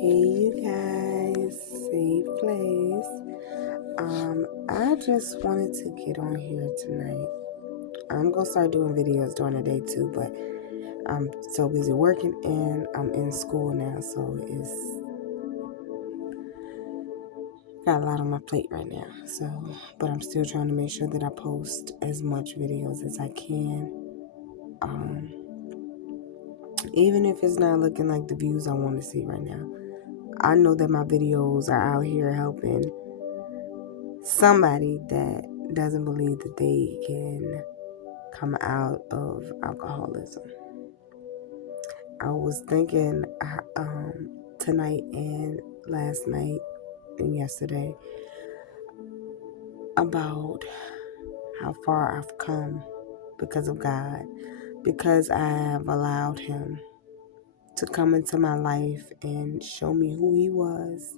Hey you guys, safe place. I just wanted to get on here tonight. I'm gonna start doing videos during the day too, but I'm so busy working and I'm in school now, so it's got a lot on my plate right now. But I'm still trying to make sure that I post as much videos as I can. Even if it's not looking like the views I want to see right now. I know that my videos are out here helping somebody that doesn't believe that they can come out of alcoholism. I was thinking tonight and last night and yesterday about how far I've come because of God, because I have allowed Him to come into my life and show me who He was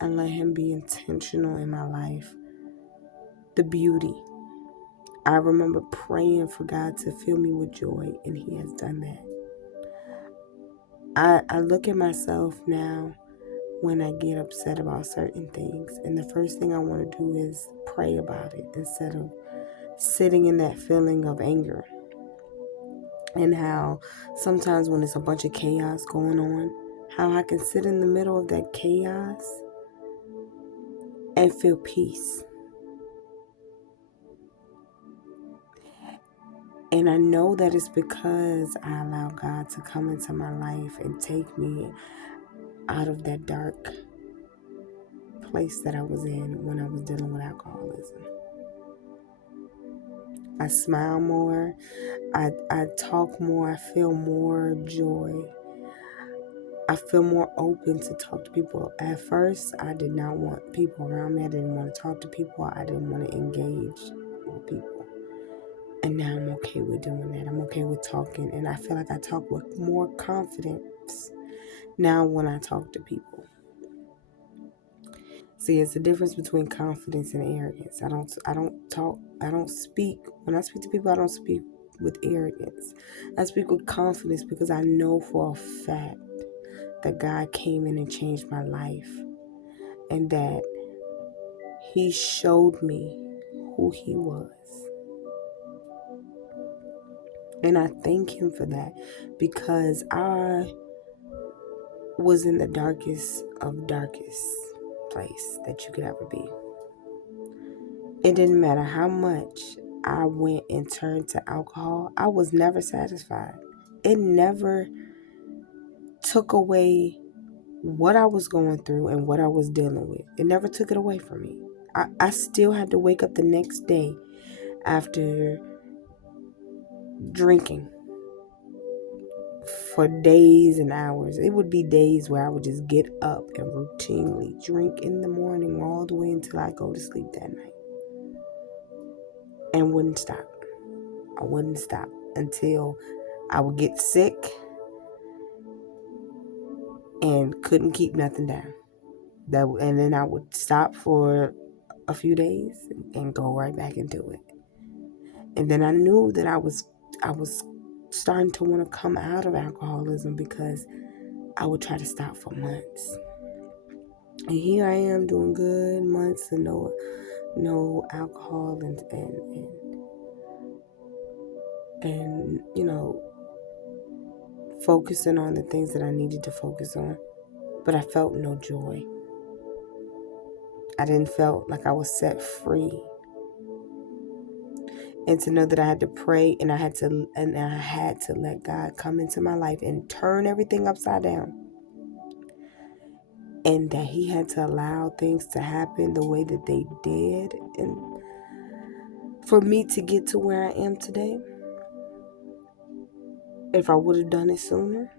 and let Him be intentional in my life. The beauty. I remember praying for God to fill me with joy, and He has done that. I look at myself now when I get upset about certain things, and the first thing I want to do is pray about it instead of sitting in that feeling of anger. And how sometimes when it's a bunch of chaos going on, how I can sit in the middle of that chaos and feel peace. And I know that it's because I allow God to come into my life and take me out of that dark place that I was in when I was dealing with alcoholism. I smile more, I talk more, I feel more joy. I feel more open to talk to people. At first, I did not want people around me. I didn't want to talk to people. I didn't want to engage with people. And now I'm okay with doing that. I'm okay with talking. And I feel like I talk with more confidence now when I talk to people. See, it's the difference between confidence and arrogance. I don't speak. When I speak to people, I don't speak with arrogance. I speak with confidence because I know for a fact that God came in and changed my life, and that He showed me who He was. And I thank Him for that, because I was in the darkest of darkest place that you could ever be. It didn't matter how much I went and turned to alcohol, I was never satisfied. It never took away what I was going through and what I was dealing with. It never took it away from me. I still had to wake up the next day after drinking for days and hours. It would be days where I would just get up and routinely drink in the morning all the way until I go to sleep that night. And wouldn't stop. I wouldn't stop until I would get sick and couldn't keep nothing down. And then I would stop for a few days and go right back into it. And then I knew that I was starting to want to come out of alcoholism, because I would try to stop for months. And here I am doing good, months and no alcohol and focusing on the things that I needed to focus on. But I felt no joy. I didn't feel like I was set free. And to know that I had to pray and I had to let God come into my life and turn everything upside down. And that He had to allow things to happen the way that they did, and for me to get to where I am today. If I would have done it sooner,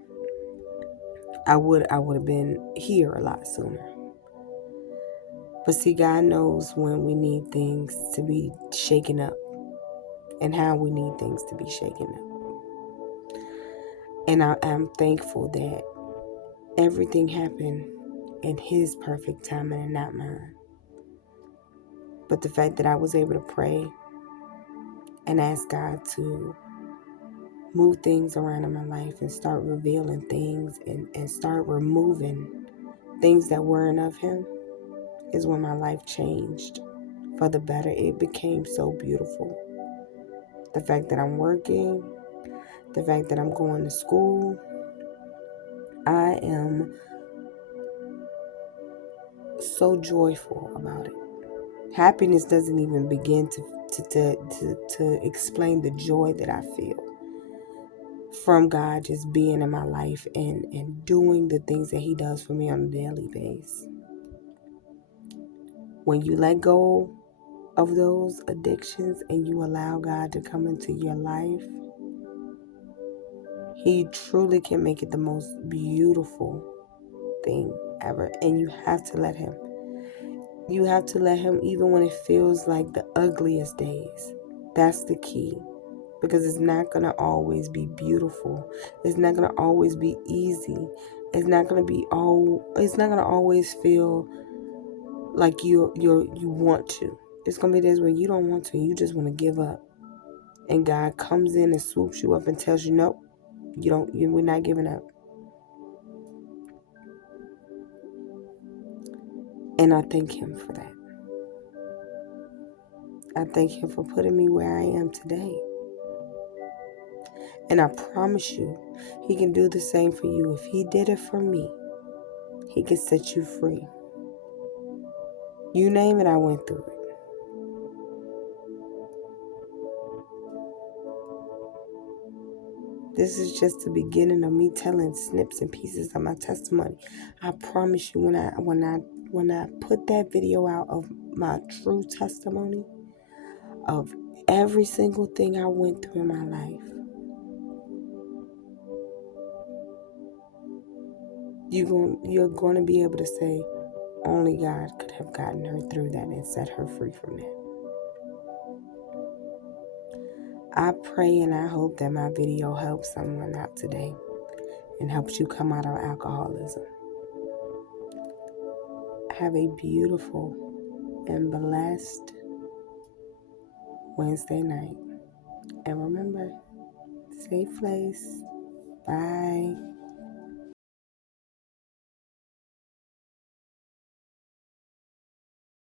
I would have been here a lot sooner. But see, God knows when we need things to be shaken up and how we need things to be shaken up. And I am thankful that everything happened in His perfect timing and not mine. But the fact that I was able to pray and ask God to move things around in my life and start revealing things and start removing things that weren't of him is when my life changed for the better. It became so beautiful. The fact that I'm working, the fact that I'm going to school, I am so joyful about it. Happiness doesn't even begin to explain the joy that I feel from God just being in my life and doing the things that he does for me on a daily basis. When you let go of those addictions and you allow God to come into your life, he truly can make it the most beautiful thing ever. And you have to let him. You have to let him even when it feels like the ugliest days. That's the key. Because it's not going to always be beautiful. It's not going to always be easy. It's not going to always feel like you want to. It's going to be days where you don't want to. You just want to give up. And God comes in and swoops you up and tells you, nope, we're not giving up. And I thank him for that. I thank him for putting me where I am today. And I promise you, he can do the same for you. If he did it for me, he can set you free. You name it, I went through it. This is just the beginning of me telling snips and pieces of my testimony. I promise you, when I put that video out of my true testimony of every single thing I went through in my life, you're going to be able to say, only God could have gotten her through that and set her free from that. I pray and I hope that my video helps someone out today and helps you come out of alcoholism. Have a beautiful and blessed Wednesday night. And remember, safe place. Bye.